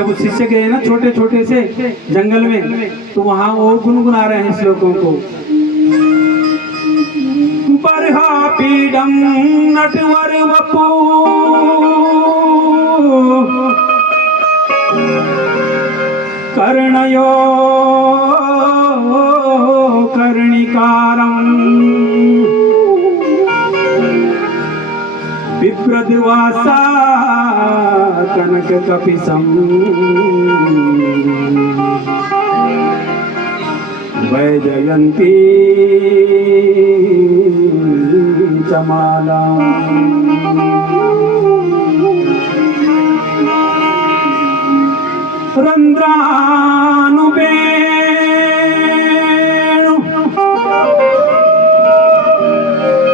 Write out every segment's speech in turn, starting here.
जब वो शिष्य गए ना छोटे छोटे से जंगल में, तो वहां वो गुनगुना रहे हैं श्लोकों को। बरहा पीडम नटवर वपू कर्णयो कर्णिकारं विप्रद्वासा कनककपिशं वैजयन्ती च माला। रंध्रानुवेणु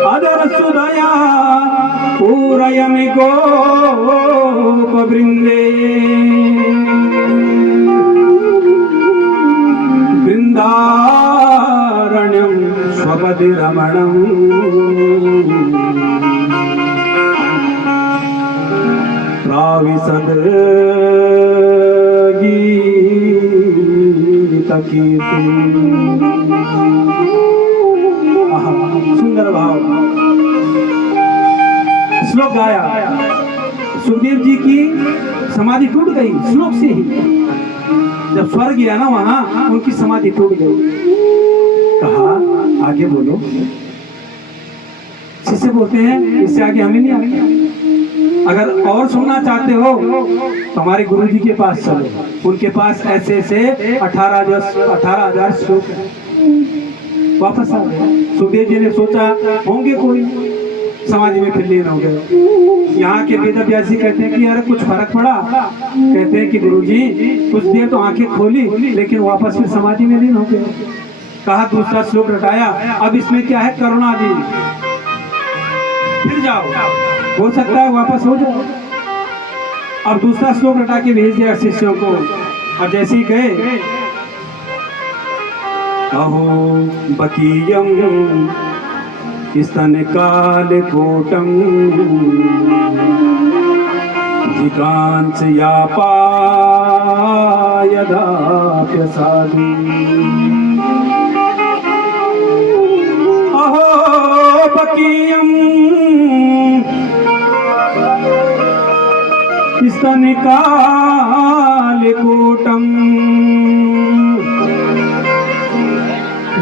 अदर सुदया पूरयमि गोपवृन्दे वृन्दारण्यं स्वपतिरमणम् प्राविशद सुंदर भाव श्लोक गाया। सुखदेव जी की समाधि टूट गई श्लोक से ही। जब स्वर्ग गया ना वहां उनकी समाधि टूट गई। कहा आगे बोलो। शिष्य बोलते हैं इससे आगे हमें नहीं आगे। अगर और सुनना चाहते हो तो हमारे गुरु जी के पास चलो, उनके पास ऐसे ऐसे 18,000 श्लोक हैं। वापस आ गए। सुखदेव जी ने सोचा होंगे कोई समाधि में फिर लीन हो गए। यहाँ के वेद व्यास जी कहते हैं कि यार कुछ फर्क पड़ा। कहते हैं कि गुरु जी कुछ देर तो आंखें खोली लेकिन वापस फिर समाधि में लीन हो गए। कहा दूसरा श्लोक रटाया, अब इसमें क्या है करुणा दी, फिर जाओ, हो सकता है वापस हो जाओ। अब दूसरा श्लोक रटा के भेज दिया शिष्यों को। और जैसे ही गए, अहो बकीयम स्तन काल कोटम जिकांस यापायदाप्यसाधु। अहो बकीयम स्तनिकालिकूटं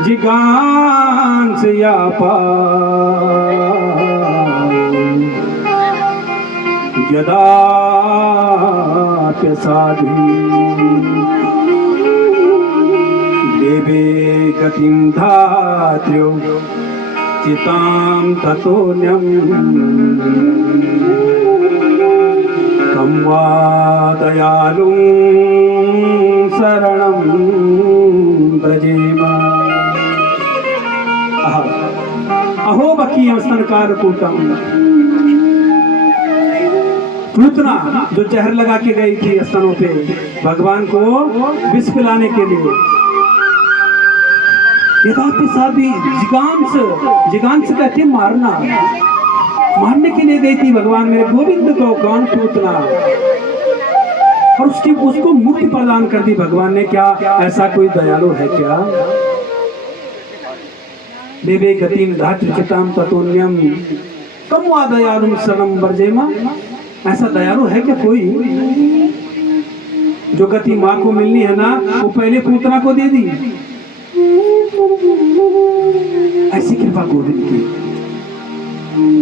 जिगांसयापा यदाप्यसाधु। देवे गतिं धात्र्यो चितां ततोऽन्यम् कं वा दयालुं शरणं व्रजेम। अहो बकीयम स्तनकालकूटम। पूतना जो जहर लगा के गई थी स्तनों पे भगवान को विष पिलाने के लिए। जिगांस कहते मारना, मारने के लिए गई थी भगवान मेरे गोविंद को। कौन? पूतना। और उसको मुक्ति प्रदान कर दी भगवान ने। क्या ऐसा कोई दयालु है क्या? देवे गतिम धात्रिचिताम ततोन्यम कम वा दयालुम शरणं व्रजेम। ऐसा दयालु है क्या कोई? जो गति माँ को मिलनी है ना वो पहले पूतना को दे दी। ऐसी कृपा गोविंद की।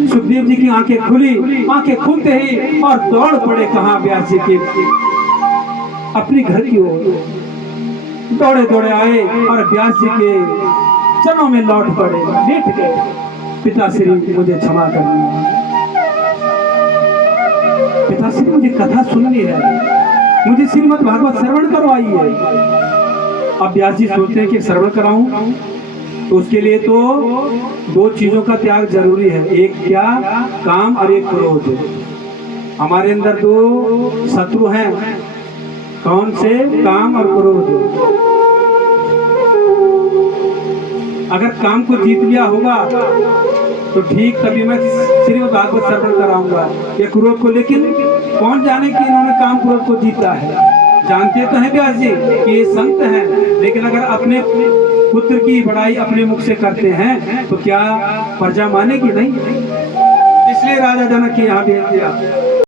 सुखदेव जी की आंखें खुली, आंखें खुलते ही और दौड़ पड़े कहाँ? व्यास जी के अपने घर की ओर दौड़े दौड़े आए और व्यास जी के चरणों में लौट पड़े, लेट गए। पिताश्री मुझे क्षमा करनी, पिताश्री मुझे कथा सुननी है, मुझे श्रीमद् भागवत श्रवण करवाई है। अब व्यास जी सोचते हैं कि श्रवण कराऊं तो उसके लिए तो दो चीजों का त्याग जरूरी है। एक क्या? काम और एक क्रोध। हमारे अंदर दो शत्रु हैं। कौन से? काम और क्रोध। अगर काम को जीत लिया होगा तो ठीक, तभी मैं श्रीमद् भागवत श्रवण कराऊंगा। ये क्रोध को, लेकिन कौन जाने कि इन्होंने काम क्रोध को जीता है। जानते तो हैं व्यास जी कि ये संत हैं, लेकिन अगर अपने पुत्र की बड़ाई अपने मुख से करते हैं तो क्या प्रजा मानेगी? नहीं। इसलिए राजा जनक के यहाँ भेज दिया।